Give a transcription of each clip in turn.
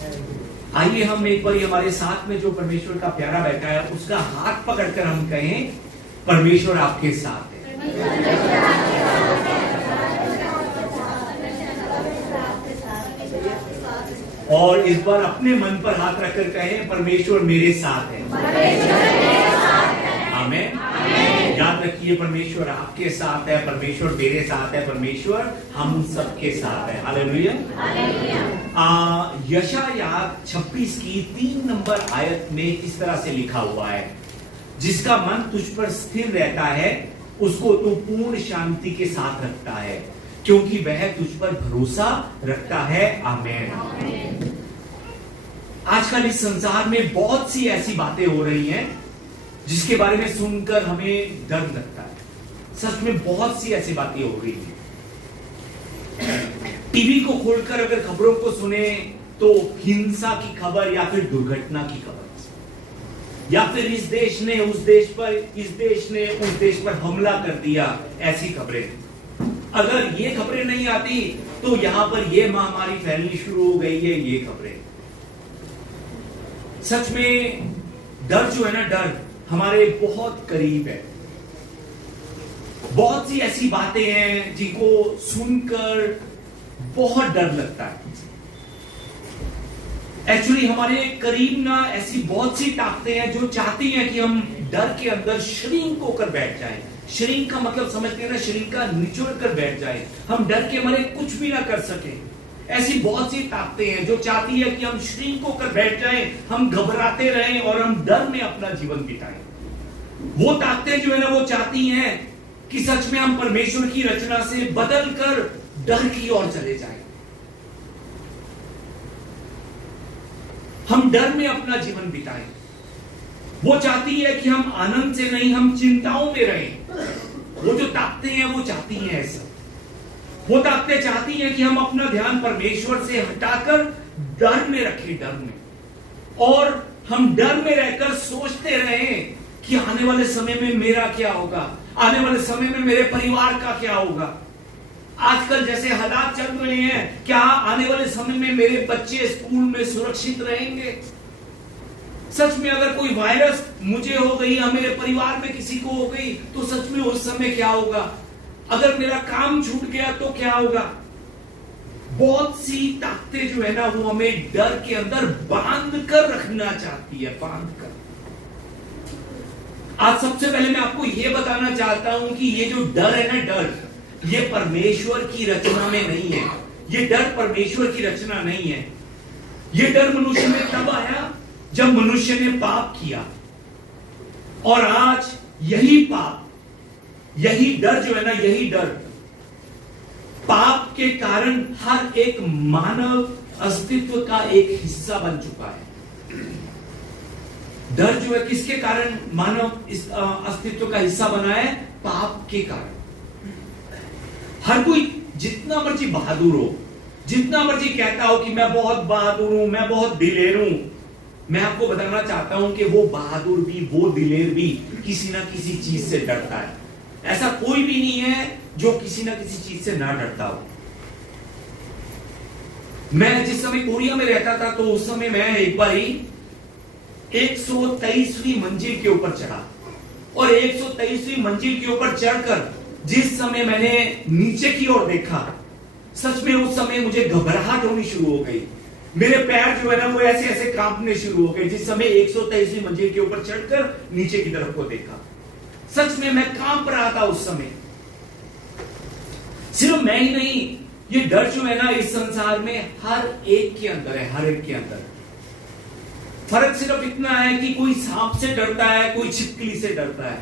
आइए हम एक बार हमारे साथ में जो परमेश्वर का प्यारा बैठा है उसका हाथ पकड़कर हम कहें, परमेश्वर आपके साथ है। और इस बार अपने मन पर हाथ रखकर कहें, परमेश्वर मेरे साथ है। आमीन। याद रखिए, परमेश्वर आपके साथ है, परमेश्वर मेरे साथ है, परमेश्वर हम सबके साथ है। हालेलुया। यशायाह 26 की 3 नंबर आयत में इस तरह से लिखा हुआ है, जिसका मन तुझ पर स्थिर रहता है उसको तू पूर्ण शांति के साथ रखता है, क्योंकि वह तुझ पर भरोसा रखता है। आमीन। आजकल इस संसार में बहुत सी ऐसी बातें हो रही हैं जिसके बारे में सुनकर हमें डर लगता है। सच में बहुत सी ऐसी बातें हो रही हैं। टीवी को खोलकर अगर खबरों को सुने तो हिंसा की खबर या फिर दुर्घटना की खबर, या फिर इस देश ने उस देश पर, इस देश ने उस देश पर हमला कर दिया, ऐसी खबरें। अगर ये खबरें नहीं आती तो यहां पर ये महामारी फैलनी शुरू हो गई है, ये खबरें। सच में डर जो है ना, डर हमारे बहुत करीब है। बहुत सी ऐसी बातें हैं जिनको सुनकर बहुत डर लगता है। एक्चुअली हमारे करीब ना ऐसी बहुत सी ताकतें हैं जो चाहती हैं कि हम डर के अंदर श्रिंक होकर बैठ जाएं। श्रिंक का मतलब समझते हैं ना, श्रिंक का निचोड़ कर बैठ जाए, हम डर के मारे कुछ भी ना कर सके। ऐसी बहुत सी ताकतें हैं जो चाहती है कि हम श्रिंक होकर बैठ जाएं, हम घबराते रहें और हम डर में अपना जीवन बिताएं। वो ताकतें जो है ना, वो चाहती हैं कि सच में हम परमेश्वर की रचना से बदलकर डर की ओर चले जाएं। हम डर में अपना जीवन बिताएं। वो चाहती है कि हम आनंद से नहीं, हम चिंताओं में रहें। वो जो ताकतें हैं वो चाहती हैं ऐसा। वो ताकतें चाहती हैं कि हम अपना ध्यान परमेश्वर से हटाकर डर में रखें, डर में, और हम डर में रहकर सोचते रहें कि आने वाले समय में मेरा क्या होगा, आने वाले समय में मेरे परिवार का क्या होगा। आजकल जैसे हालात चल रहे हैं, क्या आने वाले समय में मेरे बच्चे स्कूल में सुरक्षित रहेंगे? सच में अगर कोई वायरस मुझे हो गई या मेरे परिवार में किसी को हो गई तो सच में उस समय क्या होगा? अगर मेरा काम छूट गया तो क्या होगा? बहुत सी ताकतें जो है ना, वो हमें डर के अंदर बांध कर रखना चाहती है, बांध कर। आज सबसे पहले मैं आपको यह बताना चाहता हूं कि ये जो डर है ना, डर, ये परमेश्वर की रचना में नहीं है। ये डर परमेश्वर की रचना नहीं है। ये डर मनुष्य में तब आया जब मनुष्य ने पाप किया, और आज यही पाप, यही डर जो है ना, यही डर पाप के कारण हर एक मानव अस्तित्व का एक हिस्सा बन चुका है। डर जो है किसके कारण मानव इस अस्तित्व का हिस्सा बना है? पाप के कारण। हर कोई जितना मर्जी बहादुर हो, जितना मर्जी कहता हो कि मैं बहुत बहादुर हूं, मैं बहुत दिलेर हूं, मैं आपको बताना चाहता हूं कि वो बहादुर भी, वो दिलेर भी किसी ना किसी चीज से डरता है। ऐसा कोई भी नहीं है जो किसी ना किसी चीज से ना डरता हो। मैं जिस समय कोरिया में रहता था तो उस समय मैं एक बार ही 123वीं मंजिल के ऊपर चढ़ा, और 123वीं मंजिल के ऊपर चढ़कर जिस समय मैंने नीचे की ओर देखा, सच में उस समय मुझे घबराहट होनी शुरू हो गई। मेरे पैर जो है ना वो ऐसे ऐसे कांपने शुरू हो गए जिस समय 123वीं मंजिल के ऊपर चढ़कर नीचे की तरफ को देखा। सच में मैं कांप रहा था उस समय। सिर्फ मैं ही नहीं, ये डर जो है ना इस संसार में हर एक के अंदर है, हर एक के अंदर। फर्क सिर्फ इतना है कि कोई सांप से डरता है, कोई छिपकली से डरता है,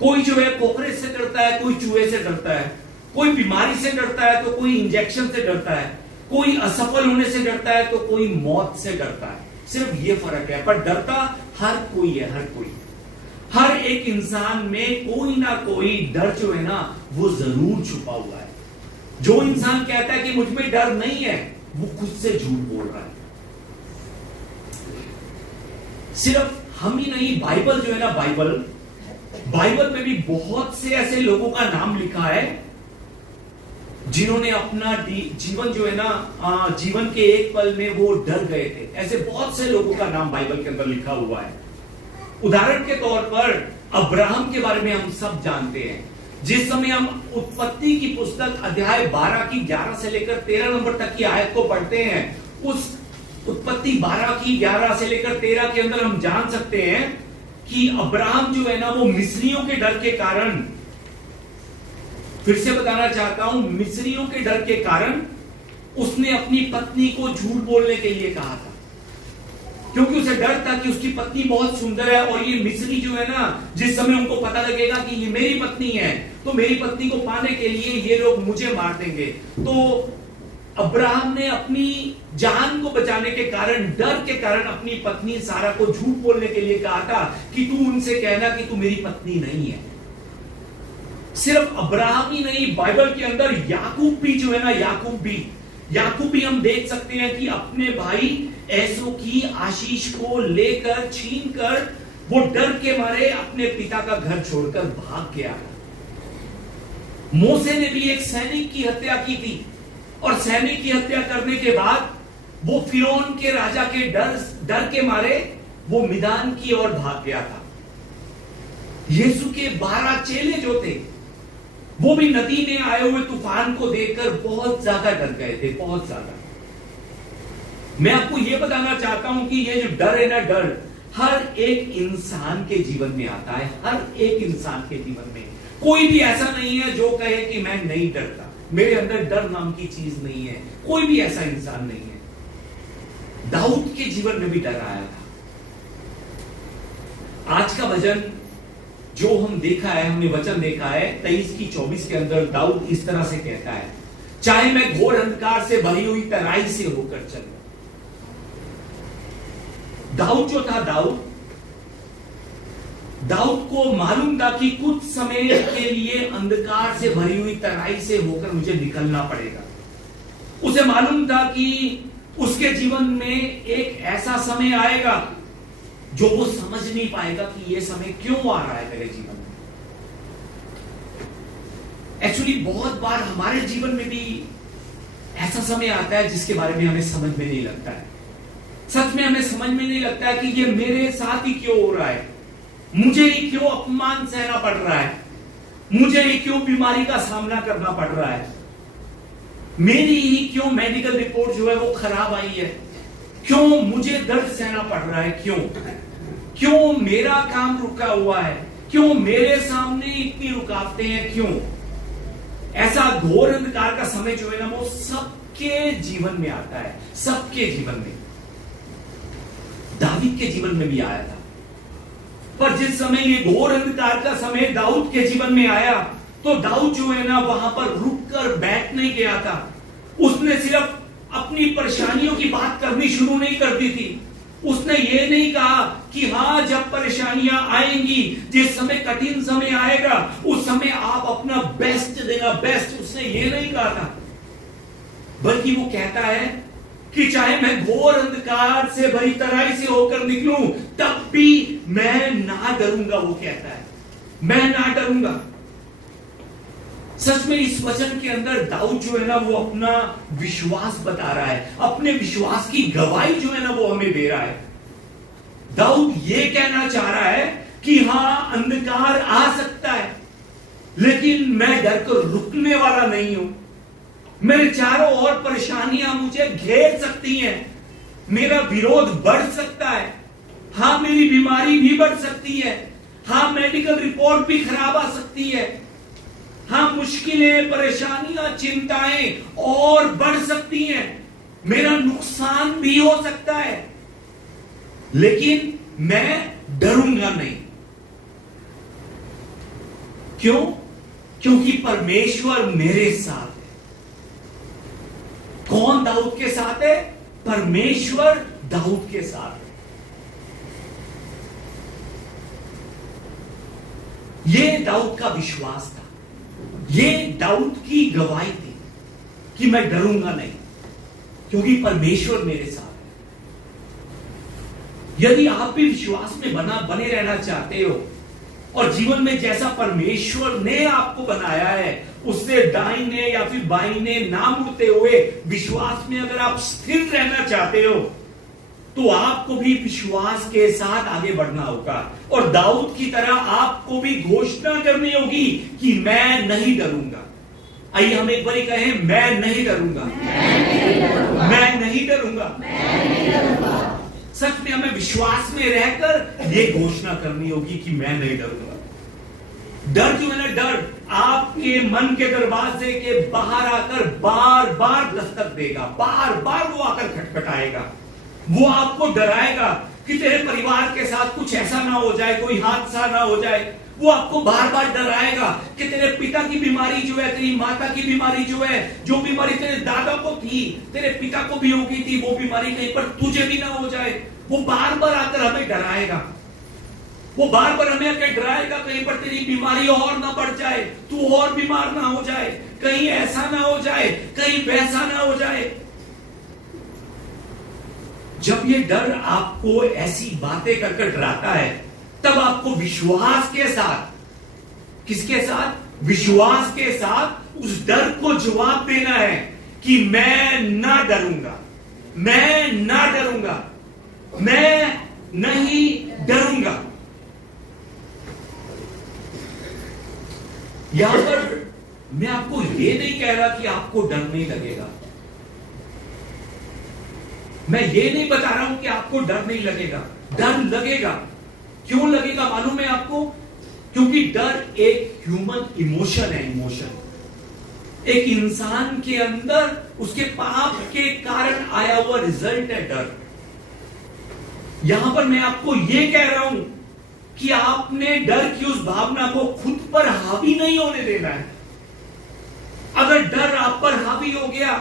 कोई जो है कोकरेच से डरता है, कोई चूहे से डरता है, कोई बीमारी से डरता है तो कोई इंजेक्शन से डरता है, कोई असफल होने से डरता है तो कोई मौत से डरता है। सिर्फ ये फर्क है, पर डरता हर कोई है, हर कोई। हर एक इंसान में कोई ना कोई डर जो है ना वो जरूर छुपा हुआ है। जो इंसान कहता है कि मुझ में डर नहीं है, वो खुद से झूठ बोल रहा है। सिर्फ हम ही नहीं, बाइबल जो है ना, बाइबल में भी बहुत से ऐसे लोगों का नाम लिखा है जिन्होंने अपना जीवन जो है ना, जीवन के एक पल में वो डर गए थे। ऐसे बहुत से लोगों का नाम बाइबल के अंदर लिखा हुआ है। उदाहरण के तौर पर अब्राहम के बारे में हम सब जानते हैं। जिस समय हम उत्पत्ति की पुस्तक अध्याय 12 की 11 से लेकर 13 नंबर तक की आयत को पढ़ते हैं, उस उत्पत्ति 12 की 11 से लेकर 13 के अंदर हम जान सकते हैं कि अब्राहम जो है ना, वो मिस्रियों के डर के कारण, फिर से बताना चाहता हूं, मिस्रियों के डर के कारण उसने अपनी पत्नी को झूठ बोलने के लिए कहा था, क्योंकि उसे डर था कि उसकी पत्नी बहुत सुंदर है और ये मिस्री जो है ना, जिस समय उनको पता लगेगा कि ये मेरी पत्नी है, तो मेरी पत्नी को पाने के लिए ये लोग मुझे मार देंगे। तो अब्राहम ने अपनी जान को बचाने के कारण, डर के कारण अपनी पत्नी सारा को झूठ बोलने के लिए कहा था कि तू उनसे कहना कि तू मेरी पत्नी नहीं है। सिर्फ अब्राहम ही नहीं, बाइबल के अंदर याकूब भी जो है ना, याकूब भी हम देख सकते हैं कि अपने भाई एसो की आशीष को लेकर, छीनकर, वो डर के मारे अपने पिता का घर छोड़कर भाग गया। मूसा ने भी एक सैनिक की हत्या की थी और सैनिक की हत्या करने के बाद वो फिरौन के राजा के डर के मारे वो मिदान की ओर भाग गया था। यीशु के 12 चेले जो थे, वो भी नदी में आए हुए तूफान को देखकर बहुत ज्यादा डर गए थे, बहुत ज्यादा। मैं आपको यह बताना चाहता हूं कि ये जो डर है ना, डर हर एक इंसान के जीवन में आता है। हर एक इंसान के जीवन में कोई भी ऐसा नहीं है जो कहे कि मैं नहीं डरता, मेरे अंदर डर नाम की चीज नहीं है। कोई भी ऐसा इंसान नहीं है। दाऊद के जीवन में भी डर आया था। आज का भजन जो हम देखा है, हमने वचन देखा है 23 की 24 के अंदर, दाऊद इस तरह से कहता है, चाहे मैं घोर अंधकार से भरी हुई तराई से होकर चलूं। दाऊद जो था, दाऊद को मालूम था कि कुछ समय के लिए अंधकार से भरी हुई तराई से होकर मुझे निकलना पड़ेगा। उसे मालूम था कि उसके जीवन में एक ऐसा समय आएगा जो वो समझ नहीं पाएगा कि ये समय क्यों आ रहा है मेरे जीवन में। एक्चुअली बहुत बार हमारे जीवन में भी ऐसा समय आता है जिसके बारे में हमें समझ में नहीं लगता है। सच में हमें समझ में नहीं लगता है कि ये मेरे साथ ही क्यों हो रहा है, मुझे ही क्यों अपमान सहना पड़ रहा है, मुझे ही क्यों बीमारी का सामना करना पड़ रहा है, मेरी ही क्यों मेडिकल रिपोर्ट जो है वो खराब आई है, क्यों मुझे दर्द सहना पड़ रहा है, क्यों मेरा काम रुका हुआ है, क्यों मेरे सामने इतनी रुकावटें हैं, क्यों। ऐसा घोर अंधकार का समय जो है ना, वो सबके जीवन में आता है, सबके जीवन में। दाऊद के जीवन में भी आया था। पर जिस समय ये घोर अंधकार का समय दाऊद के जीवन में आया, तो दाऊद जो है ना, वहां पर रुककर बैठ नहीं गया था। उसने सिर्फ अपनी परेशानियों की बात करनी शुरू नहीं कर दी थी। उसने ये नहीं कहा कि हाँ, जब परेशानियां आएंगी, जिस समय कठिन समय आएगा, उस समय आप अपना बेस्ट देना, बेस्ट। उसने ये नहीं कहा था, बल्कि वो कहता है कि चाहे मैं घोर अंधकार से भरी तराई से होकर निकलूं, तब भी मैं ना डरूंगा। वो कहता है, मैं ना डरूंगा। सच में इस वचन के अंदर दाऊद जो है ना, वो अपना विश्वास बता रहा है, अपने विश्वास की गवाही जो है ना, वो हमें दे रहा है। दाऊद ये कहना चाह रहा है कि हाँ, अंधकार आ सकता है, लेकिन मैं डर कर रुकने वाला नहीं हूं। मेरे चारों ओर परेशानियां मुझे घेर सकती हैं, मेरा विरोध बढ़ सकता है, हाँ, मेरी बीमारी भी बढ़ सकती है, हाँ, मेडिकल रिपोर्ट भी खराब आ सकती है, हाँ, मुश्किलें, परेशानियां, चिंताएं और बढ़ सकती हैं, मेरा नुकसान भी हो सकता है, लेकिन मैं डरूंगा नहीं। क्यों? क्योंकि परमेश्वर मेरे साथ है। कौन दाऊद के साथ है? परमेश्वर दाऊद के साथ है। यह दाऊद का विश्वास था, ये दाऊद की गवाही थी कि मैं डरूंगा नहीं, क्योंकि परमेश्वर मेरे साथ है। यदि आप भी विश्वास में बने रहना चाहते हो और जीवन में जैसा परमेश्वर ने आपको बनाया है उससे दाहिने या फिर बाइने ना मुड़ते हुए विश्वास में अगर आप स्थिर रहना चाहते हो तो आपको भी विश्वास के साथ आगे बढ़ना होगा। और दाऊद की तरह आपको भी घोषणा करनी होगी कि मैं नहीं डरूंगा। आइए हम एक बार कहें, मैं नहीं डरूंगा, मैं नहीं डरूंगा। सच में हमें विश्वास में रहकर यह घोषणा करनी होगी कि मैं नहीं डरूंगा। डर जो है ना, डर आपके मन के दरवाजे के बाहर आकर बार बार दस्तक देगा, बार बार वो आकर खटखटाएगा, वो आपको डराएगा कि तेरे परिवार के साथ कुछ ऐसा ना हो जाए, कोई हादसा ना हो जाए। वो आपको बार बार डराएगा कि तेरे पिता की बीमारी जो है, तेरी माता की बीमारी जो है, जो बीमारी तेरे दादा को थी, तेरे पिता को भी होगी थी, वो बीमारी कहीं पर तुझे भी ना हो जाए। वो बार बार आकर हमें डराएगा, वो बार बार हमें आकर डराएगा कहीं पर तेरी बीमारी और ना बढ़ जाए, तू और बीमार ना हो जाए, कहीं ऐसा ना हो जाए, कहीं वैसा ना हो जाए। जब ये डर आपको ऐसी बातें कर डराता है तब आपको विश्वास के साथ, किसके साथ? विश्वास के साथ उस डर को जवाब देना है कि मैं ना डरूंगा, मैं ना डरूंगा, मैं नहीं डरूंगा। यहां पर मैं आपको ये नहीं कह रहा कि आपको डर नहीं लगेगा, मैं ये नहीं बता रहा हूं कि आपको डर नहीं लगेगा। डर लगेगा। क्यों लगेगा मालूम है आपको? क्योंकि डर एक ह्यूमन इमोशन है। इमोशन एक इंसान के अंदर उसके पाप के कारण आया हुआ रिजल्ट है डर। यहां पर मैं आपको यह कह रहा हूं कि आपने डर की उस भावना को खुद पर हावी नहीं होने देना है। अगर डर आप पर हावी हो गया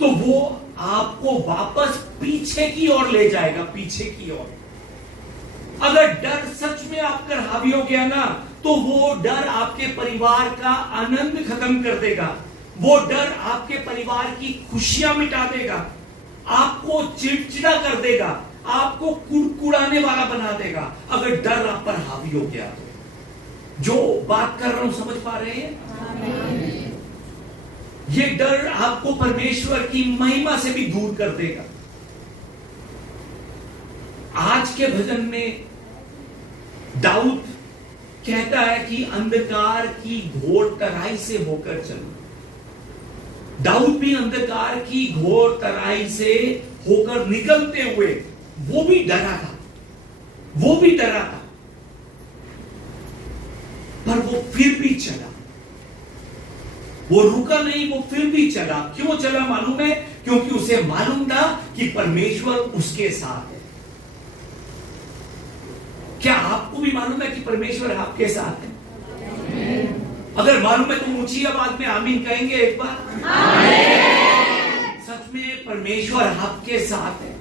तो वो आपको वापस पीछे की ओर ले जाएगा, पीछे की ओर। अगर डर सच में आप पर हावी हो गया ना तो वो डर आपके परिवार का आनंद खत्म कर देगा, वो डर आपके परिवार की खुशियां मिटा देगा, आपको चिड़चिड़ा कर देगा, आपको कुड़कुड़ाने वाला बना देगा। अगर डर आप पर हावी हो गया तो जो बात कर रहा हूं समझ पा रहे हैं? ये डर आपको परमेश्वर की महिमा से भी दूर कर देगा। आज के भजन में दाऊद कहता है कि अंधकार की घोर तराई से होकर चलो। दाऊद भी अंधकार की घोर तराई से होकर निकलते हुए वो भी डरा था, वो भी डरा था, पर वो फिर भी चला, वो रुका नहीं, वो फिर भी चला। क्यों चला मालूम है? क्योंकि उसे मालूम था कि परमेश्वर उसके साथ है। क्या आपको भी मालूम है कि परमेश्वर आपके साथ है? अगर मालूम है तो ऊंची आवाज में आमीन कहेंगे एक बार। सच में परमेश्वर आपके साथ है,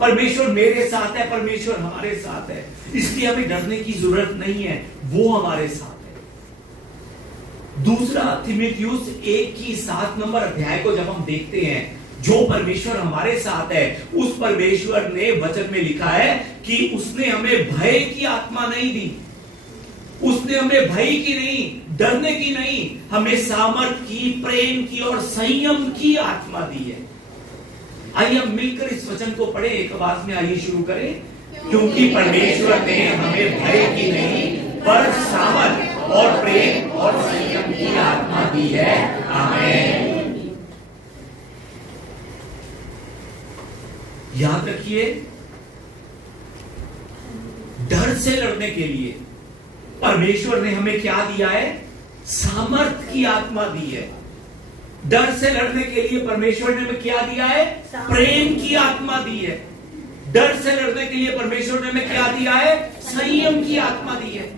परमेश्वर मेरे साथ है, परमेश्वर हमारे साथ है, इसलिए हमें डरने की जरूरत नहीं है, वो हमारे साथ है। दूसरा तीमुथियुस 1:7 अध्याय को जब हम देखते हैं, जो परमेश्वर हमारे साथ है उस परमेश्वर ने वचन में लिखा है कि उसने हमें भय की आत्मा नहीं दी, उसने हमें भय की नहीं, डरने की नहीं, हमें सामर्थ की, प्रेम की और संयम की आत्मा दी है। आइए हम मिलकर इस वचन को पढ़े, एक आवाज में आइए शुरू करें। क्योंकि परमेश्वर ने हमें भय की नहीं पर सामर्थ और प्रेम और संयम की आत्मा दी है। आमीन। याद रखिए, डर से लड़ने के लिए परमेश्वर ने हमें क्या दिया है? सामर्थ की आत्मा दी है। डर से लड़ने के लिए परमेश्वर ने हमें क्या दिया है? प्रेम की आत्मा दी है। डर से लड़ने के लिए परमेश्वर ने हमें क्या दिया है? संयम की आत्मा दी है।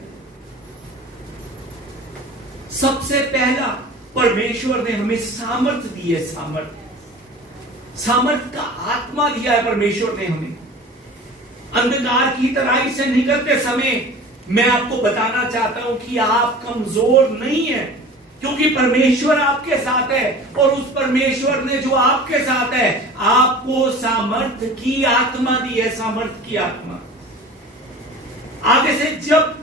सबसे पहला परमेश्वर ने हमें सामर्थ दी है, सामर्थ का आत्मा दिया है परमेश्वर ने हमें। अंधकार की तराई से निकलते समय मैं आपको बताना चाहता हूं कि आप कमजोर नहीं है, क्योंकि परमेश्वर आपके साथ है, और उस परमेश्वर ने जो आपके साथ है आपको सामर्थ की आत्मा दी है, सामर्थ की आत्मा। आगे से जब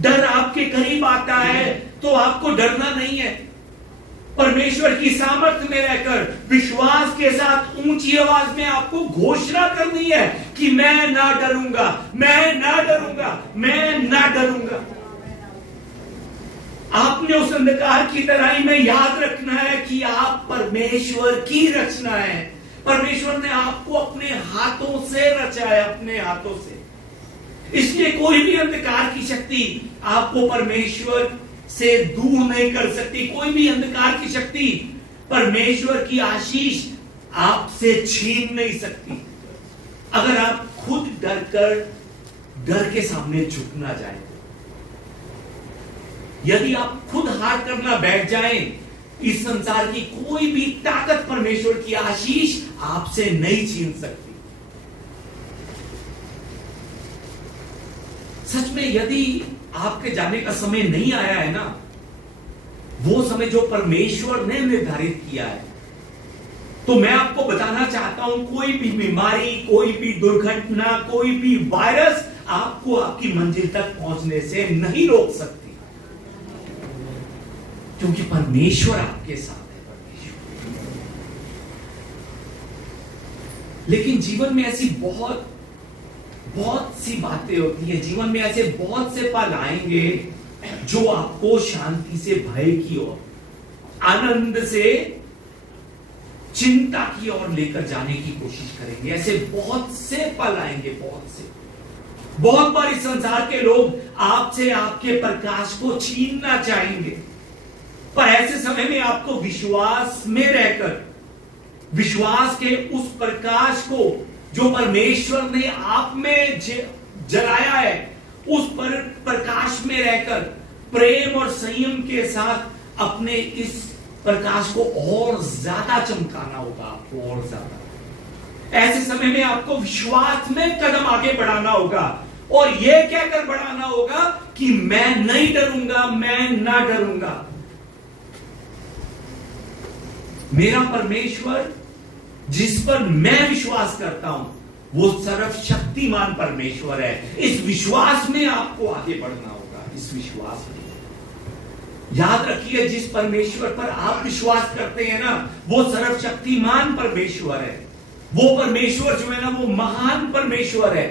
डर आपके करीब आता है तो आपको डरना नहीं है। परमेश्वर की सामर्थ्य में रहकर विश्वास के साथ ऊंची आवाज में आपको घोषणा करनी है कि मैं ना डरूंगा, मैं ना डरूंगा, मैं ना डरूंगा। आपने उस अंधकार की तराई में याद रखना है कि आप परमेश्वर की रचना है। परमेश्वर ने आपको अपने हाथों से रचा है, अपने हाथों से। इसलिए कोई भी अंधकार की शक्ति आपको परमेश्वर से दूर नहीं कर सकती। कोई भी अंधकार की शक्ति परमेश्वर की आशीष आपसे छीन नहीं सकती, अगर आप खुद डर के सामने झुक ना जाए। यदि आप खुद हार करना बैठ जाएं, इस संसार की कोई भी ताकत परमेश्वर की आशीष आपसे नहीं छीन सकती। सच में यदि आपके जाने का समय नहीं आया है ना, वो समय जो परमेश्वर ने निर्धारित किया है, तो मैं आपको बताना चाहता हूं, कोई भी बीमारी, कोई भी दुर्घटना, कोई भी वायरस आपको आपकी मंजिल तक पहुंचने से नहीं रोक सकती, क्योंकि परमेश्वर आपके साथ है। परमेश्वर। लेकिन जीवन में ऐसी बहुत सी बातें होती है, जीवन में ऐसे बहुत से पल आएंगे जो आपको शांति से भय की ओर, आनंद से चिंता की ओर लेकर जाने की कोशिश करेंगे। ऐसे बहुत से पल आएंगे, बहुत बार इस संसार के लोग आपसे आपके प्रकाश को छीनना चाहेंगे, पर ऐसे समय में आपको विश्वास में रहकर, विश्वास के उस प्रकाश को जो परमेश्वर ने आप में जलाया है, उस पर प्रकाश में रहकर प्रेम और संयम के साथ अपने इस प्रकाश को और ज्यादा चमकाना होगा, आपको और ज्यादा। ऐसे समय में आपको विश्वास में कदम आगे बढ़ाना होगा और यह कहकर बढ़ाना होगा कि मैं नहीं डरूंगा, मैं ना डरूंगा। मेरा परमेश्वर जिस पर मैं विश्वास करता हूं, वो सर्वशक्तिमान परमेश्वर है। इस विश्वास में आपको आगे बढ़ना होगा, इस विश्वास में। याद रखिए, जिस परमेश्वर पर आप विश्वास करते हैं ना, वो सर्वशक्तिमान परमेश्वर है। वो परमेश्वर जो है ना, वो महान परमेश्वर है।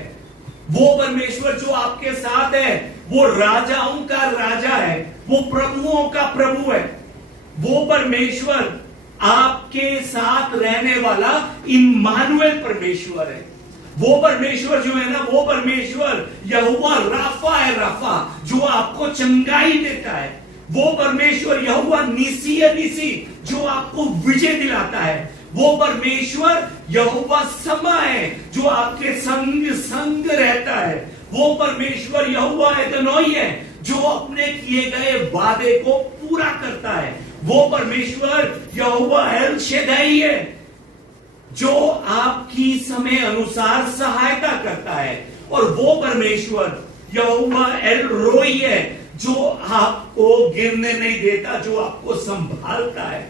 वो परमेश्वर जो आपके साथ है, वो राजाओं का राजा है, वो प्रभुओं का प्रभु है। वो परमेश्वर आपके साथ रहने वाला इम्मानुएल परमेश्वर है। वो परमेश्वर जो है ना, वो परमेश्वर यहोवा राफा है, राफा, जो आपको चंगाई देता है। वो परमेश्वर यहोवा निसी है, निसी, जो आपको विजय दिलाता है। वो परमेश्वर यहोवा समा है, जो आपके संग रहता है। वो परमेश्वर यहोवा एदोनोई है, जो अपने किए गए वादे को पूरा करता है। वो परमेश्वर यहोवा एल शेदाई है, जो आपकी समय अनुसार सहायता करता है। और वो परमेश्वर यहोवा एल रोई है, जो आपको गिरने नहीं देता, जो आपको संभालता है।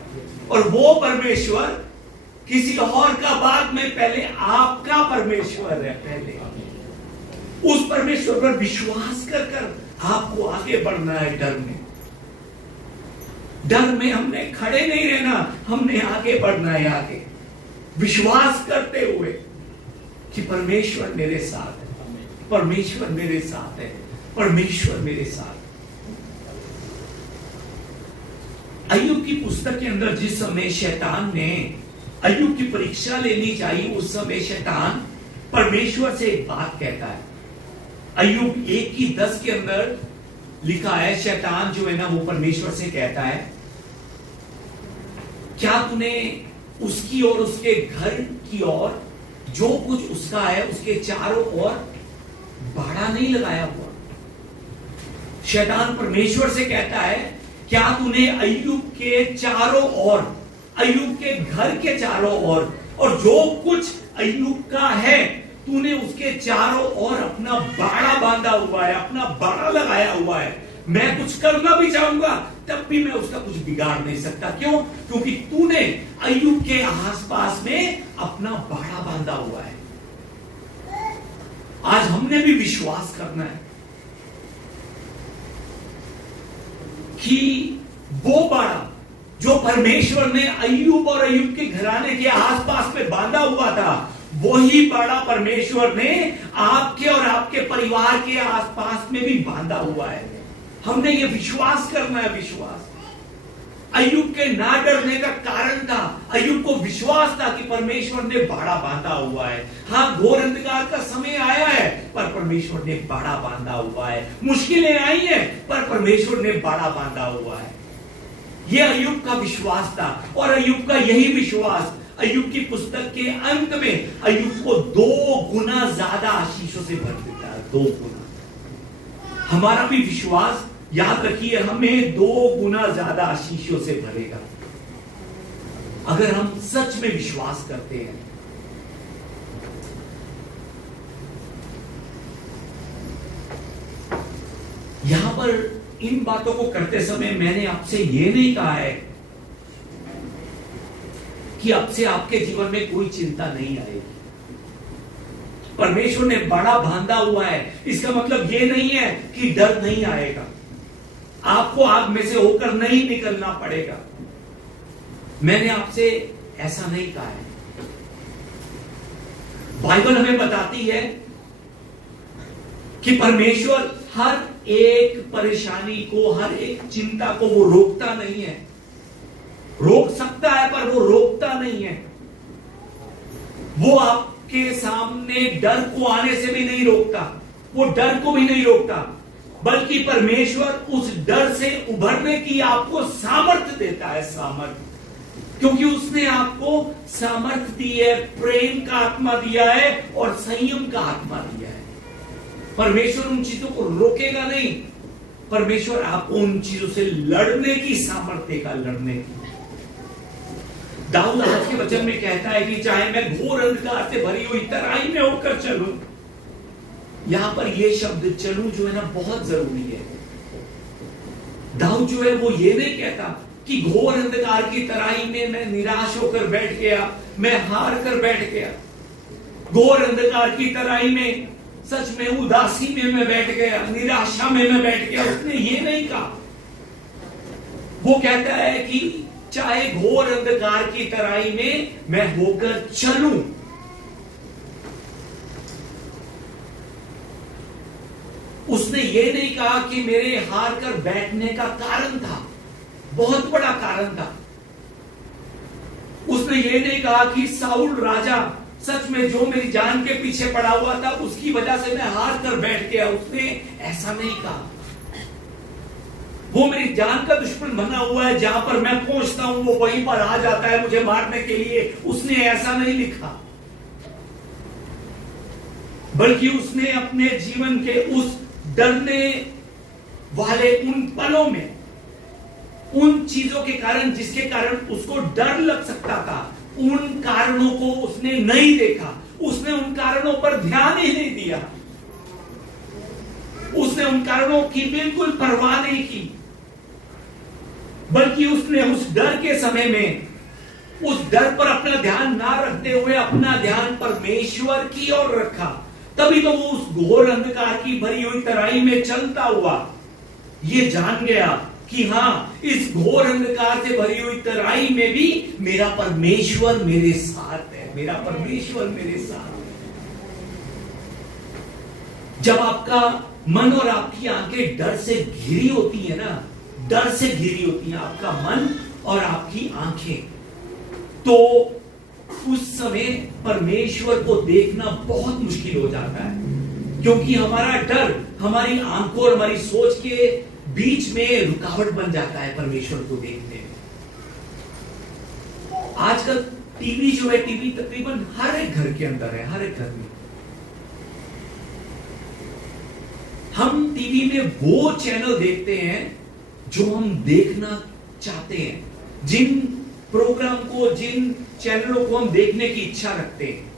और वो परमेश्वर किसी और का बाद में, पहले आपका परमेश्वर है। पहले उस परमेश्वर पर विश्वास कर आपको आगे बढ़ना है। डर में हमने खड़े नहीं रहना, हमने आगे बढ़ना है। आगे विश्वास करते हुए कि परमेश्वर मेरे साथ है, परमेश्वर मेरे साथ है, परमेश्वर मेरे साथ। अय्यूब की पुस्तक के अंदर जिस समय शैतान ने अय्यूब की परीक्षा लेनी चाहिए, उस समय शैतान परमेश्वर से एक बात कहता है। अय्यूब 1:10 के अंदर लिखा है, शैतान जो है ना, वो परमेश्वर से कहता है, क्या तूने उसकी और उसके घर की ओर जो कुछ उसका है, उसके चारों ओर बाड़ा नहीं लगाया हुआ? शैतान परमेश्वर से कहता है, क्या तूने अय्यूब के चारों ओर, अय्यूब के घर के चारों ओर, और जो कुछ अय्यूब का है, तूने उसके चारों ओर अपना बाड़ा बांधा हुआ है, अपना बाड़ा लगाया हुआ है। मैं कुछ करना भी चाहूंगा तब भी मैं उसका कुछ बिगाड़ नहीं सकता। क्यों? क्योंकि तूने अय्यूब के आसपास में अपना बाड़ा बांधा हुआ है। आज हमने भी विश्वास करना है कि वो बाड़ा जो परमेश्वर ने अय्यूब और अय्यूब के घराने के आसपास में बांधा हुआ था, वही बाड़ा परमेश्वर ने आपके और आपके परिवार के आसपास में भी बांधा हुआ है। हमने ये विश्वास करना है। विश्वास अय्यूब के ना डरने का कारण था, अय्यूब को विश्वास था कि परमेश्वर ने बाड़ा बांधा हुआ है। हाँ, घोर अंधकार का समय आया है, पर परमेश्वर ने बाड़ा बांधा हुआ है। मुश्किलें आई हैं, पर परमेश्वर ने बाड़ा बांधा हुआ है। यह अय्यूब का विश्वास था, और अय्यूब का यही विश्वास अय्यूब की पुस्तक के अंत में अय्यूब को 2 गुना ज्यादा आशीषों से भर देता है। 2 गुना। हमारा भी विश्वास, याद रखिए, हमें 2 गुना ज्यादा आशीषों से भरेगा अगर हम सच में विश्वास करते हैं। यहां पर इन बातों को करते समय मैंने आपसे यह नहीं कहा है कि अब से आपके जीवन में कोई चिंता नहीं आएगी। परमेश्वर ने बाड़ा बांधा हुआ है, इसका मतलब यह नहीं है कि डर नहीं आएगा, आपको आग में से होकर नहीं निकलना पड़ेगा। मैंने आपसे ऐसा नहीं कहा है। बाइबल हमें बताती है कि परमेश्वर हर एक परेशानी को, हर एक चिंता को वो रोकता नहीं है। रोक सकता है, पर वो रोकता नहीं है। वो आपके सामने डर को आने से भी नहीं रोकता, वो डर को भी नहीं रोकता, बल्कि परमेश्वर उस डर से उभरने की आपको सामर्थ्य देता है। सामर्थ्य, क्योंकि उसने आपको सामर्थ्य दी है, प्रेम का आत्मा दिया है और संयम का आत्मा दिया है। परमेश्वर उन चीजों को रोकेगा नहीं, परमेश्वर आपको उन चीजों से लड़ने की सामर्थ्य देगा, लड़ने की। दाऊद आज के वचन में कहता है कि चाहे मैं घोर अंधकार से भरी हुई तराई में होकर चलूं, यहां पर यह शब्द चलूं जो है ना बहुत जरूरी है। दाऊद जो है वो ये नहीं कहता कि घोर अंधकार की तराई में मैं निराश होकर बैठ गया, मैं हार कर बैठ गया। घोर अंधकार की तराई में सच में उदासी में मैं बैठ गया, निराशा में मैं बैठ गया, उसने ये नहीं कहा। वो कहता है कि चाहे घोर अंधकार की तराई में मैं होकर चलूं, उसने ये नहीं कहा कि मेरे हार कर बैठने का कारण था, बहुत बड़ा कारण था। उसने ये नहीं कहा कि साउल राजा सच में जो मेरी जान के पीछे पड़ा हुआ था उसकी वजह से मैं हार कर बैठ गया, उसने ऐसा नहीं कहा। वो मेरी जान का दुश्मन बना हुआ है, जहां पर मैं पहुंचता हूं वो वहीं पर आ जाता है मुझे मारने के लिए, उसने ऐसा नहीं लिखा। बल्कि उसने अपने जीवन के उस डरने वाले उन पलों में, उन चीजों के कारण जिसके कारण उसको डर लग सकता था, उन कारणों को उसने नहीं देखा, उसने उन कारणों पर ध्यान ही नहीं दिया, उसने उन कारणों की बिल्कुल परवाह नहीं की, बल्कि उसने उस डर के समय में उस डर पर अपना ध्यान ना रखते हुए अपना ध्यान परमेश्वर की ओर रखा। तभी तो वो उस घोर अंधकार की भरी हुई तराई में चलता हुआ ये जान गया कि हां, इस घोर अंधकार से भरी हुई तराई में भी मेरा परमेश्वर मेरे साथ है, मेरा परमेश्वर मेरे साथ है। जब आपका मन और आपकी आंखें डर से घिरी होती है ना, डर से घिरी होती हैं आपका मन और आपकी आंखें, तो उस समय परमेश्वर को देखना बहुत मुश्किल हो जाता है, क्योंकि हमारा डर हमारी आंखों और हमारी सोच के बीच में रुकावट बन जाता है परमेश्वर को देखने में। आजकल टीवी जो है, टीवी तकरीबन हर एक घर के अंदर है, हर एक घर में। हम टीवी में वो चैनल देखते हैं जो हम देखना चाहते हैं, जिन प्रोग्राम को, जिन चैनलों को हम देखने की इच्छा रखते हैं।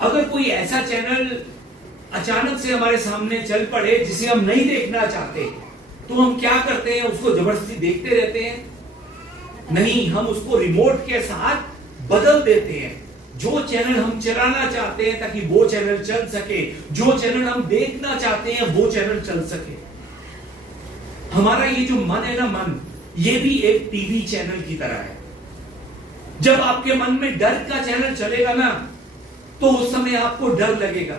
अगर कोई ऐसा चैनल अचानक से हमारे सामने चल पड़े जिसे हम नहीं देखना चाहते, तो हम क्या करते हैं? उसको जबरदस्ती देखते रहते हैं? नहीं, हम उसको रिमोट के साथ बदल देते हैं। जो चैनल हम चलाना चाहते हैं ताकि वो चैनल चल सके, जो चैनल हम देखना चाहते हैं वो चैनल चल सके। हमारा ये जो मन है ना, मन ये भी एक टीवी चैनल की तरह है। जब आपके मन में डर का चैनल चलेगा ना, तो उस समय आपको डर लगेगा।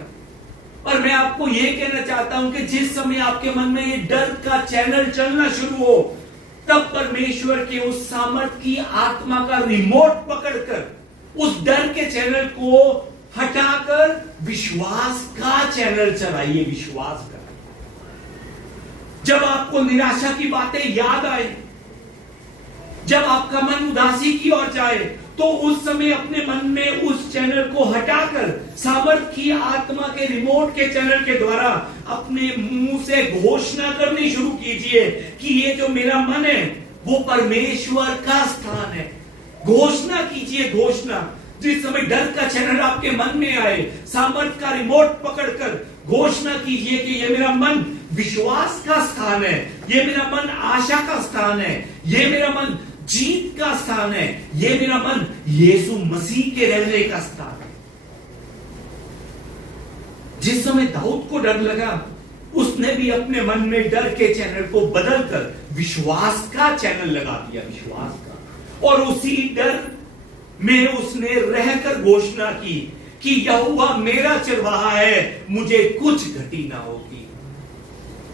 और मैं आपको यह कहना चाहता हूं कि जिस समय आपके मन में ये डर का चैनल चलना शुरू हो, तब परमेश्वर के उस सामर्थ की आत्मा का रिमोट पकड़कर उस डर के चैनल को हटाकर विश्वास का चैनल चलाइए, विश्वास का। जब आपको निराशा की बातें याद आए, जब आपका मन उदासी की ओर जाए, तो उस समय अपने मन में उस चैनल को हटाकर सामर्थ की आत्मा के रिमोट के चैनल के द्वारा अपने मुंह से घोषणा करनी शुरू कीजिए कि ये जो मेरा मन है वो परमेश्वर का स्थान है। घोषणा कीजिए, घोषणा। जिस समय डर का चैनल आपके मन में आए, सामर्थ का रिमोट पकड़कर घोषणा कीजिए कि ये मेरा मन विश्वास का स्थान है, ये मेरा मन आशा का स्थान है, ये मेरा मन जीत का स्थान है, ये मेरा मन यीशु मसीह के रहने का स्थान है। जिस समय दाऊद को डर लगा, उसने भी अपने मन में डर के चैनल को बदलकर विश्वास का चैनल लगा दिया, विश्वास का। और उसी डर में उसने रहकर घोषणा की कि यहोवा मेरा चरवाहा है, मुझे कुछ घटी ना होगी।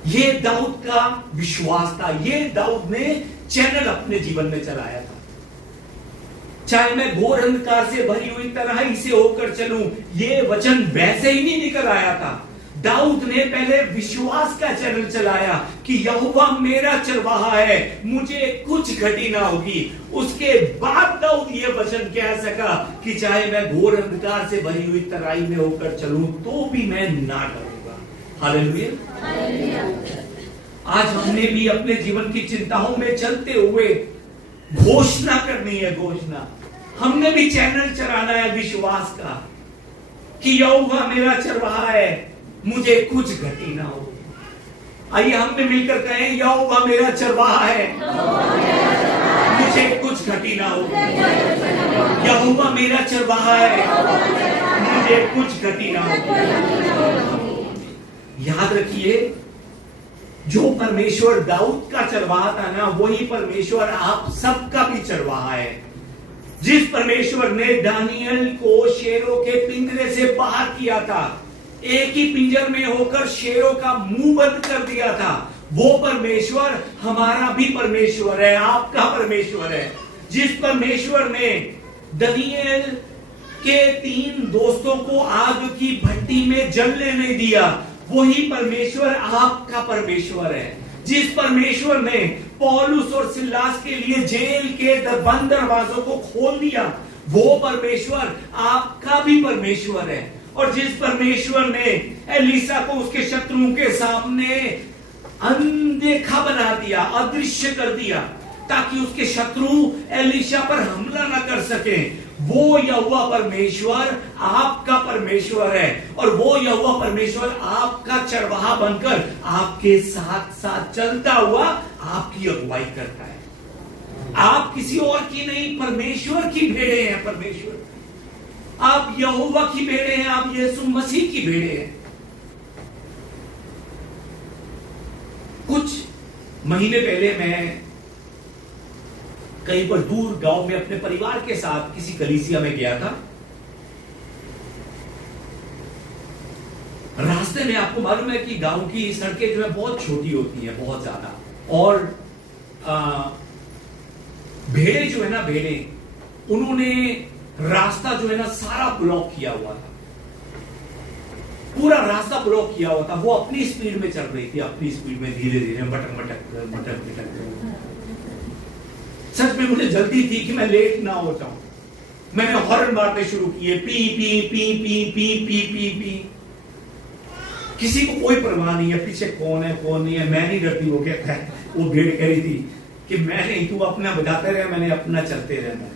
ये दाऊद का विश्वास था, ये दाऊद ने चैनल अपने जीवन में चलाया था। चाहे मैं घोर अंधकार से भरी हुई तराई से होकर चलूं, ये वचन वैसे ही नहीं निकल आया था। दाऊद ने पहले विश्वास का चैनल चलाया कि यहोवा मेरा चरवाहा है, मुझे कुछ घटी ना होगी। उसके बाद दाऊद ये वचन कह सका कि चाहे मैं घोर अंधकार से भरी हुई तराई में होकर चलूं, तो भी मैं ना डरूंगा। हालेलुया। आज हमने भी अपने जीवन की चिंताओं में चलते हुए घोषणा करनी है, घोषणा। हमने भी चैनल चलाना है विश्वास का कि यहोवा मेरा चरवाहा है, मुझे कुछ घटी ना हो। आइए हमने मिलकर कहें, यहोवा मेरा चरवाहा है, मुझे कुछ घटी ना हो। यहोवा मेरा चरवाहा है, मुझे कुछ घटी ना हो। याद रखिए, जो परमेश्वर दाऊद का चरवाहा था ना, वही परमेश्वर आप सबका भी चरवाहा है। जिस परमेश्वर ने दानियल को शेरों के पिंजरे से बाहर किया था, एक ही पिंजर में होकर शेरों का मुंह बंद कर दिया था, वो परमेश्वर हमारा भी परमेश्वर है, आपका परमेश्वर है। जिस परमेश्वर ने दानियल के 3 दोस्तों को आग की भट्टी में जलने नहीं दिया, वही परमेश्वर आपका परमेश्वर है। जिस परमेश्वर ने पौलुस और सिलास के लिए जेल के बंद दरवाजों को खोल दिया, वो परमेश्वर आपका भी परमेश्वर है। और जिस परमेश्वर ने एलीसा को उसके शत्रुओं के सामने अनदेखा बना दिया, अदृश्य कर दिया, ताकि उसके शत्रु एलीशा पर हमला न कर सके, वो यहोवा परमेश्वर आपका परमेश्वर है। और वो यहोवा परमेश्वर आपका चरवाहा बनकर आपके साथ साथ चलता हुआ आपकी अगुवाई करता है। आप किसी और की नहीं, परमेश्वर की भेड़े हैं। परमेश्वर, आप यहोवा की भेड़े हैं, आप यीशु मसीह की भेड़े हैं। कुछ महीने पहले मैं कहीं पर दूर गांव में अपने परिवार के साथ किसी कलीसिया में गया था। रास्ते में आपको मालूम है कि गांव की सड़कें जो है बहुत छोटी होती हैं, बहुत ज्यादा। और भेड़े जो है ना, भेड़े, उन्होंने रास्ता जो है ना सारा ब्लॉक किया हुआ था, पूरा रास्ता ब्लॉक किया हुआ था। वो अपनी स्पीड में चल रही थी, अपनी स्पीड में धीरे धीरे मटक मटक मटक मटक। सच में मुझे जल्दी थी कि मैं लेट ना हो जाऊं। मैंने हॉर्न मारने शुरू किए, P P P P P P P P. किसी को कोई परवाह नहीं है पीछे कौन है कौन नहीं है, मैं नहीं डरती। वो कहता है, वो भेड़ कह रही थी कि मैं नहीं, तू अपना बजाते रहे, मैंने अपना चलते रहना है।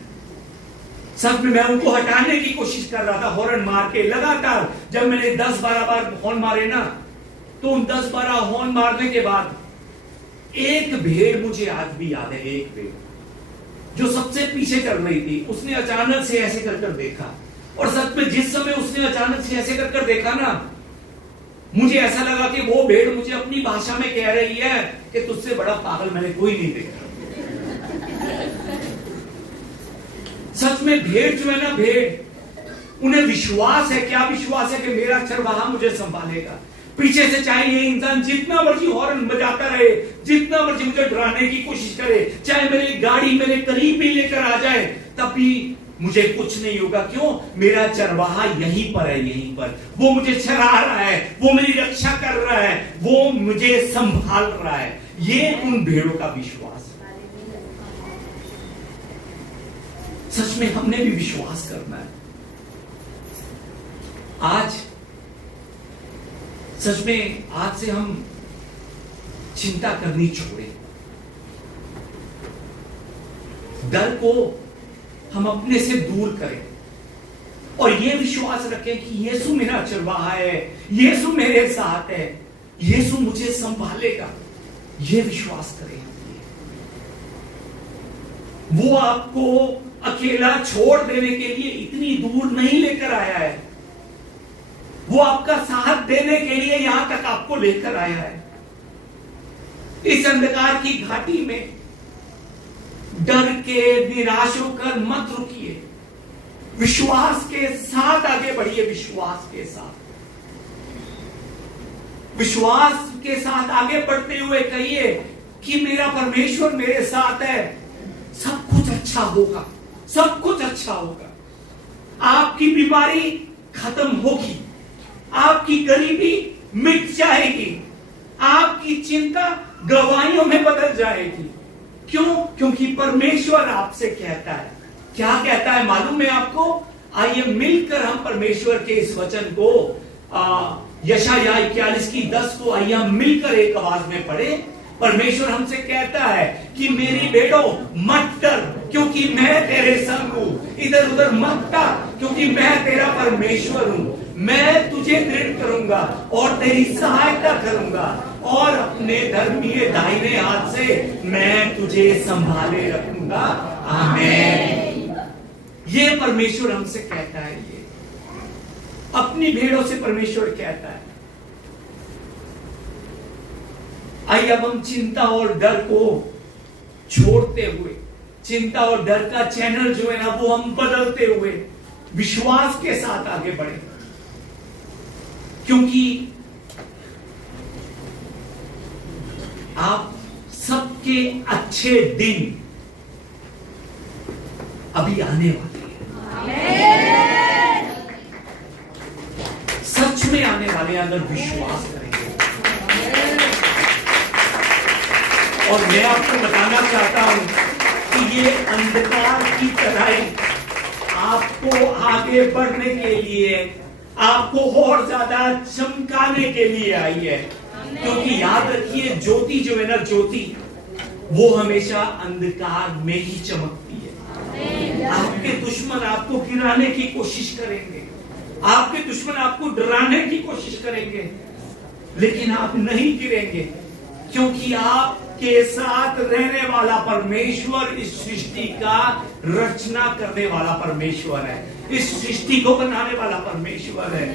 सच में मैं उनको हटाने की कोशिश कर रहा था, हॉर्न मार के लगातार। जब मैंने 10-12 बार हॉर्न मारे ना, तो उन 10-12 हॉर्न मारने के बाद एक भेड़ मुझे आज भी याद है, एक भेड़ जो सबसे पीछे चल रही थी, उसने अचानक से ऐसे कर देखा। और सच में जिस समय उसने अचानक से ऐसे कर देखा ना, मुझे ऐसा लगा कि वो भेड़ मुझे अपनी भाषा में कह रही है कि तुझसे बड़ा पागल मैंने कोई नहीं देखा। सच में भेड़ जो है ना, भेड़ उन्हें विश्वास है। क्या विश्वास है? कि मेरा चरवाहा मुझे संभालेगा। पीछे से चाहे ये इंसान जितना मर्जी हॉर्न बजाता रहे, जितना मर्जी मुझे डराने की कोशिश करे, चाहे मेरी गाड़ी मेरे करीब भी लेकर आ जाए, तब भी मुझे कुछ नहीं होगा। क्यों? मेरा चरवाहा यहीं पर है, यहीं पर। वो मुझे चरा रहा है, वो मेरी रक्षा कर रहा है, वो मुझे संभाल रहा है। ये उन भेड़ों का विश्वास है। सच में हमने भी विश्वास करना है। आज सच में आज से हम चिंता करनी छोड़े, डर को हम अपने से दूर करें और यह विश्वास रखें कि यीशु मेरा चरवाहा है, यीशु मेरे साथ है, यीशु मुझे संभालेगा। यह विश्वास करें। वो आपको अकेला छोड़ देने के लिए इतनी दूर नहीं लेकर आया है। वो आपका साथ देने के लिए यहां तक आपको लेकर आया है। इस अंधकार की घाटी में डर के, निराश होकर मत रुकिए। विश्वास के साथ आगे बढ़िए। विश्वास के साथ आगे बढ़ते हुए कहिए कि मेरा परमेश्वर मेरे साथ है, सब कुछ अच्छा होगा, सब कुछ अच्छा होगा। आपकी बीमारी खत्म होगी, आपकी गरीबी मिट जाएगी, आपकी चिंता गवाहियों में बदल जाएगी। क्यों? क्योंकि परमेश्वर आपसे कहता है। क्या कहता है मालूम है आपको? आइए मिलकर हम परमेश्वर के इस वचन को यशायाह 41:10 को आइए हम मिलकर एक आवाज में पढ़े। परमेश्वर हमसे कहता है कि मेरी बेटो मत डर, क्योंकि मैं तेरे संग हूं। इधर उधर मत डर, क्योंकि मैं तेरा परमेश्वर हूं। मैं तुझे दृढ़ करूंगा और तेरी सहायता करूंगा और अपने धर्मीय दाहिने हाथ से मैं तुझे संभाले रखूंगा। आमीन। ये परमेश्वर हमसे कहता है। ये अपनी भेड़ों से परमेश्वर कहता है। आइए अब हम चिंता और डर को छोड़ते हुए, चिंता और डर का चैनल जो है ना वो हम बदलते हुए विश्वास के साथ आगे बढ़े, क्योंकि आप सबके अच्छे दिन अभी आने वाले हैं। सच में आने वाले हैं अगर विश्वास करेंगे। और मैं आपको बताना चाहता हूं कि ये अंधकार की तराई आपको आगे बढ़ने के लिए, आपको और ज्यादा चमकाने के लिए आई है। क्योंकि याद रखिए ज्योति जो है ना, ज्योति वो हमेशा अंधकार में ही चमकती है। आपके दुश्मन आपको गिराने की कोशिश करेंगे, आपके दुश्मन आपको डराने की कोशिश करेंगे, लेकिन आप नहीं गिरेंगे, क्योंकि आपके साथ रहने वाला परमेश्वर इस सृष्टि का रचना करने वाला परमेश्वर है, इस सृष्टि को बनाने वाला परमेश्वर है।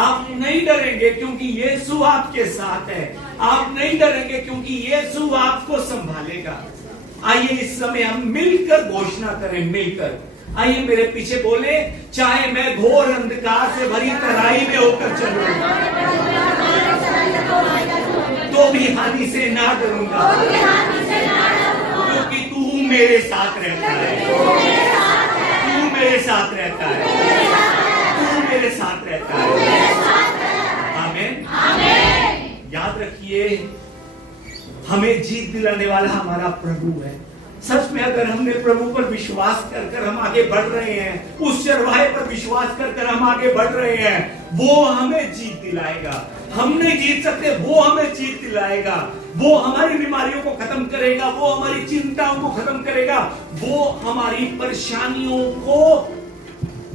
आप नहीं डरेंगे क्योंकि यीशु आपके साथ है। आप नहीं डरेंगे क्योंकि यीशु आपको संभालेगा। आइए इस समय हम मिलकर घोषणा करें, मिलकर। आइए मेरे पीछे बोले, चाहे मैं घोर अंधकार से भरी तराई में होकर चलूं तो भी हानि से ना डरूंगा, क्योंकि तू मेरे साथ रहता है, तू मेरे साथ रहता है, तू मेरे साथ रहता है। आमीन। याद रखिए, हमें जीत दिलाने वाला हमारा प्रभु है। सच में अगर हमने प्रभु पर विश्वास कर हम आगे बढ़ रहे हैं, उस चरवाहे पर विश्वास कर हम आगे बढ़ रहे हैं, वो हमें जीत दिलाएगा। हम नहीं जीत सकते, वो हमें जीत दिलाएगा। वो हमारी बीमारियों को खत्म करेगा, वो हमारी चिंताओं को खत्म करेगा, वो हमारी परेशानियों को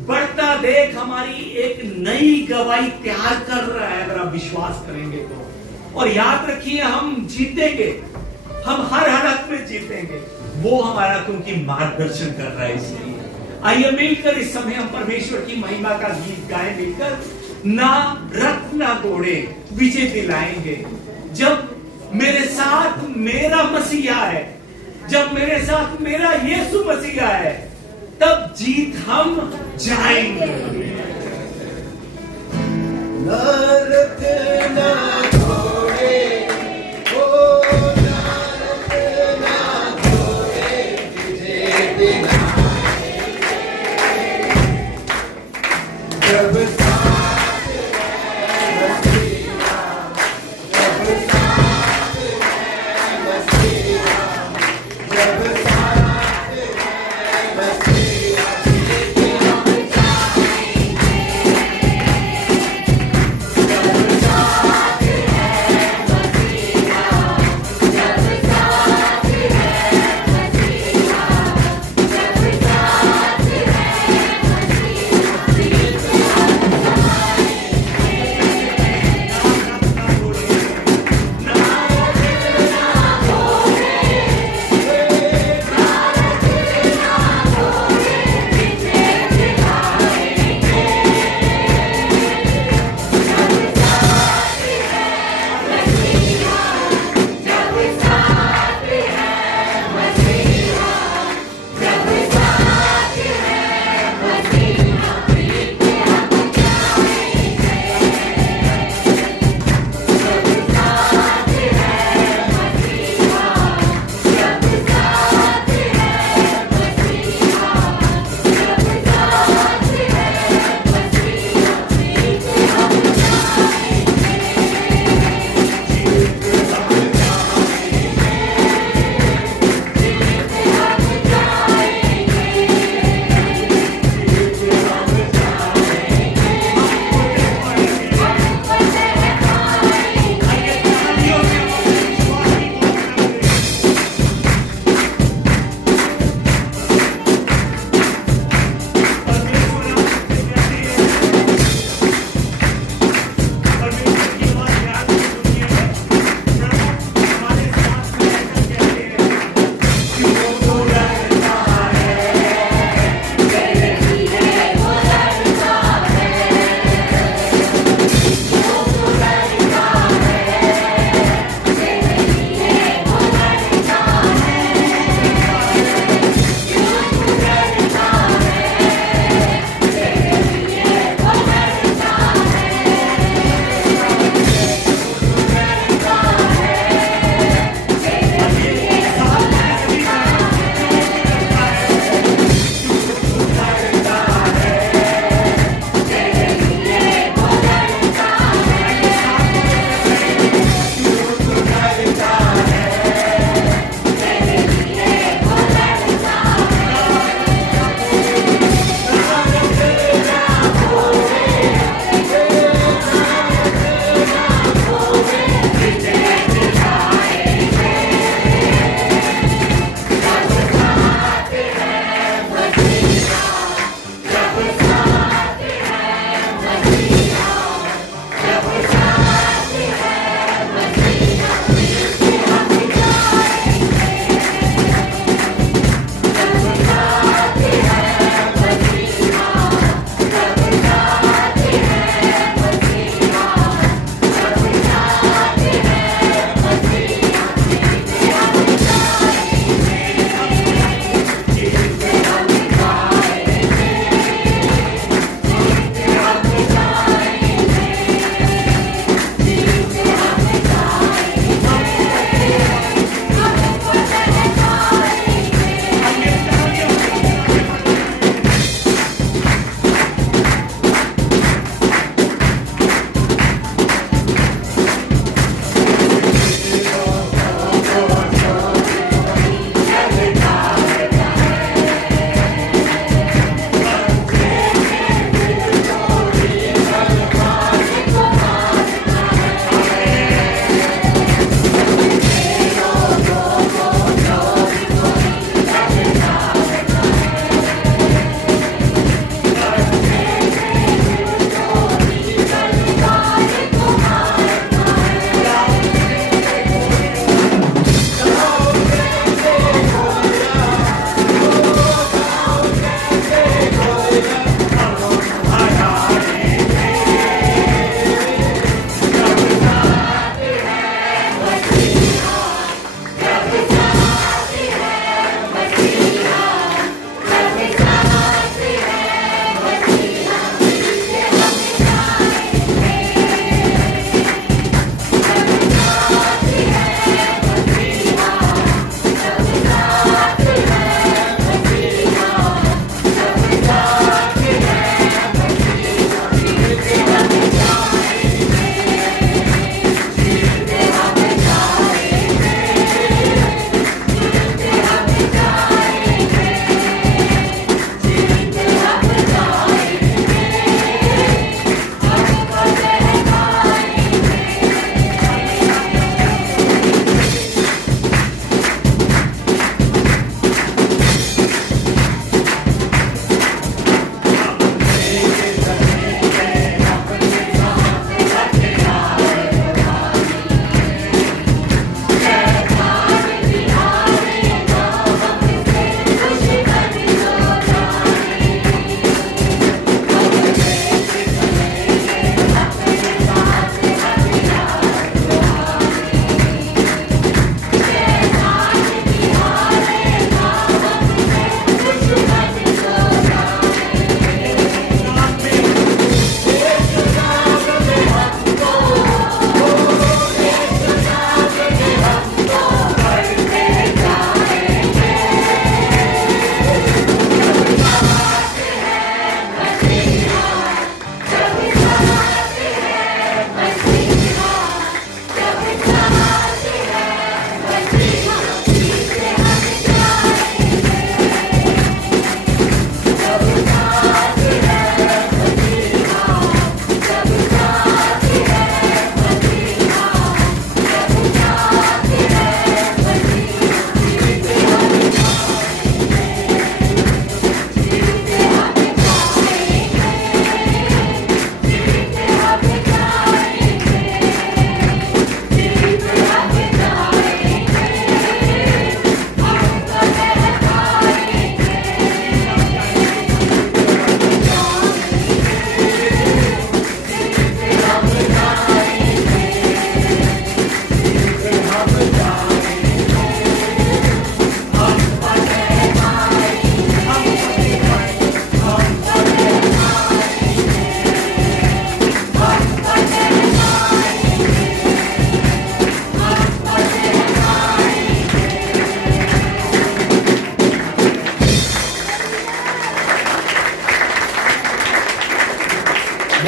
बढ़ता देख हमारी एक नई गवाही तैयार कर रहा है, अगर आप विश्वास करेंगे तो। और याद रखिए, हम जीतेंगे, हम हर हालत में जीतेंगे। वो हमारा क्योंकि मार्गदर्शन कर रहा है। इसलिए आइए मिलकर इस समय हम परमेश्वर की महिमा का गीत गाएं, मिलकर ना रथ ना घोड़े विजय दिलाएंगे। जब मेरे साथ मेरा मसीहा है, जब मेरे साथ मेरा यीशु मसीहा है, तब जीत हम जाएंगे। ना रथ ना घोड़े, ओ ना रथ ना घोड़े विजय दिलाएंगे। जब साथ है मसीहा, जब साथ है मसीहा, जब साथ है मसीहा, जीत हम जाएंगे। जब साथ है मसीहा, जब साथ है मसीहा, जब साथ है मसीहा, जीत हम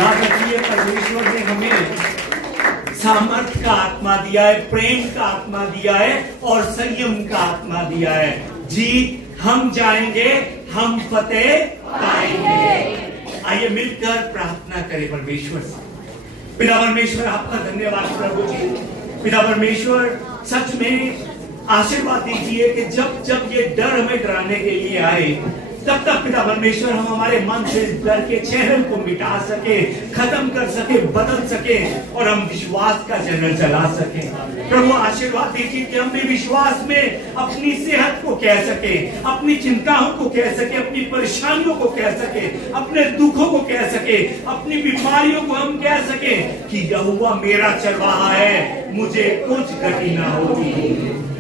याद रखिए, परमेश्वर ने हमें सामर्थ का आत्मा दिया है, प्रेम का आत्मा दिया है और संयम का आत्मा दिया है। जीत हम जाएंगे, हम फतेह पाएंगे। आइए मिलकर प्रार्थना करें परमेश्वर से। पिता परमेश्वर, आपका धन्यवाद प्रभु जी। पिता परमेश्वर, सच में आशीर्वाद दीजिए कि जब जब ये डर हमें डराने के लिए आए, तब तक पिता परमेश्वर हम हमारे मन से इस डर के चैनल को मिटा सके, खत्म कर सके, बदल सके और हम विश्वास का चैनल चला सके। प्रभु आशीर्वाद दीजिए कि हम भी विश्वास में अपनी सेहत को कह सके, अपनी चिंताओं को कह सके, अपनी परेशानियों को कह सके, अपने दुखों को कह सके, अपनी बीमारियों को हम कह सके कि यहोवा मेरा चरवाहा है, मुझे कुछ गति ना होगी।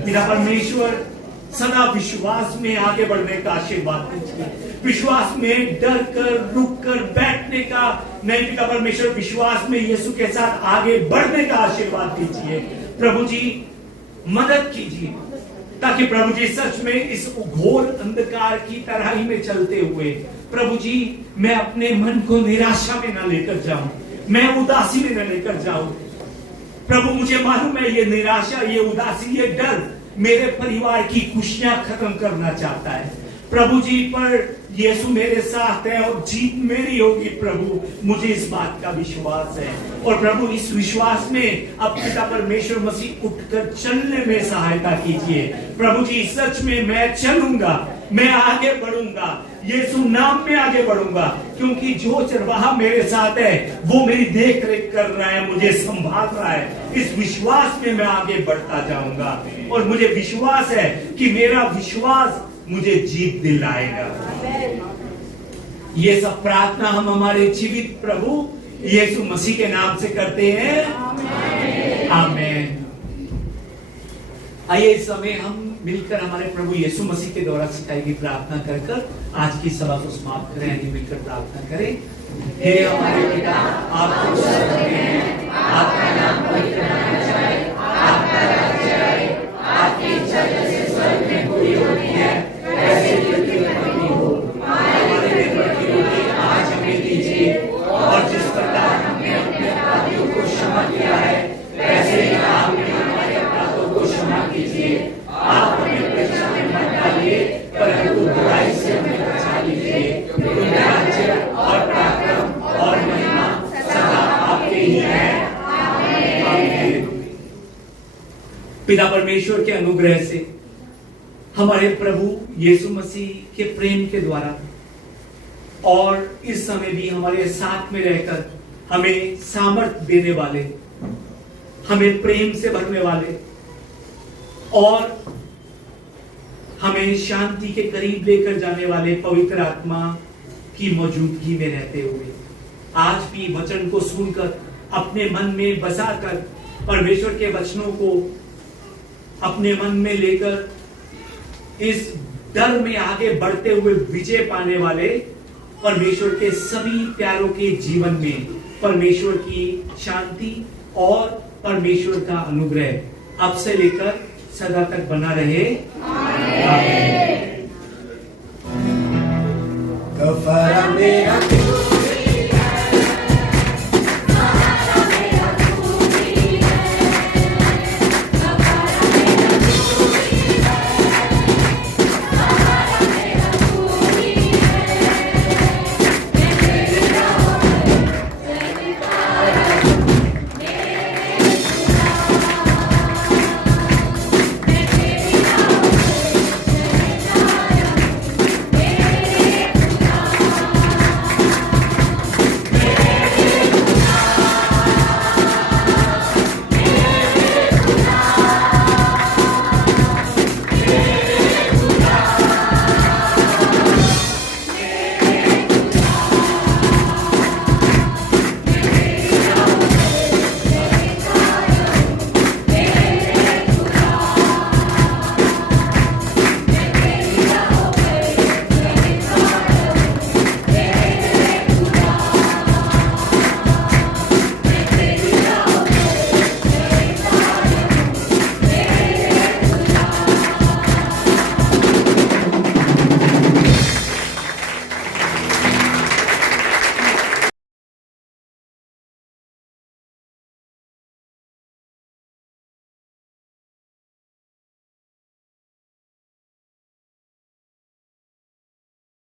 पिता परमेश्वर, सदा विश्वास में आगे बढ़ने का आशीर्वाद दीजिए। विश्वास में डर कर, रुक कर बैठने का नहीं पिता परमेश्वर, विश्वास में यीशु के साथ आगे बढ़ने का आशीर्वाद दीजिए। प्रभु जी मदद कीजिए ताकि प्रभु जी सच में इस घोर अंधकार की तराई में चलते हुए प्रभु जी मैं अपने मन को निराशा में न लेकर जाऊं, मैं उदासी में न लेकर जाऊं। प्रभु मुझे मालूम है ये निराशा, ये उदासी, ये डर मेरे परिवार की खुशियां खत्म करना चाहता है प्रभु जी, पर यीशु मेरे साथ है और जीत मेरी होगी। प्रभु मुझे इस बात का विश्वास है और प्रभु इस विश्वास में अब पिता परमेश्वर मसीह उठकर चलने में सहायता कीजिए। प्रभु जी सच में मैं चलूंगा, मैं आगे बढ़ूंगा, यीशु नाम में आगे बढ़ूंगा, क्योंकि जो चरवाहा मेरे साथ है वो मेरी देख रेख कर रहा है, मुझे संभाल रहा है। इस विश्वास में मैं आगे बढ़ता जाऊंगा और मुझे विश्वास है कि मेरा विश्वास मुझे जीत दिलाएगा। ये सब प्रार्थना हम हमारे जीवित प्रभु यीशु मसीह के नाम से करते हैं, आमीन। आइए इस समय हम मिलकर हमारे प्रभु यीशु मसीह के द्वारा सिखाई गई प्रार्थना कर आज की सभा को समाप्त करें। आइए मिलकर प्रार्थना करें। हे हमारे पिता, आपको स्वर्ग में, आपका नाम पवित्र माना जाए, आपका राज्य आए, आपकी इच्छा जैसे स्वर्ग में पूरी होती है वैसे पृथ्वी पर भी हो। हमारे दिन भर की रोटी आज हमें दीजिए और जिस प्रकार हमने अपने अपराधियों को क्षमा किया है वैसे ही आप भी हमारे अपराधों को क्षमा कीजिए। आप हमें परीक्षा में मत डालिए परंतु बुराई से हमें बचा लीजिए। क्योंकि राज्य और पराक्रम और महिमा सदा आपके ही है, आमीन। पिता परमेश्वर के अनुग्रह से, हमारे प्रभु यीशु मसीह के प्रेम के द्वारा और इस समय भी हमारे साथ में रहकर हमें सामर्थ देने वाले, हमें प्रेम से भरने वाले और हमें शांति के करीब लेकर जाने वाले पवित्र आत्मा की मौजूदगी में रहते हुए आज भी वचन को सुनकर अपने मन में बसाकर परमेश्वर के वचनों को अपने मन में लेकर इस डर में आगे बढ़ते हुए विजय पाने वाले परमेश्वर के सभी प्यारों के जीवन में परमेश्वर की शांति और परमेश्वर का अनुग्रह अब से लेकर सदा तक बना रहे, आमीन। कफारा मेरा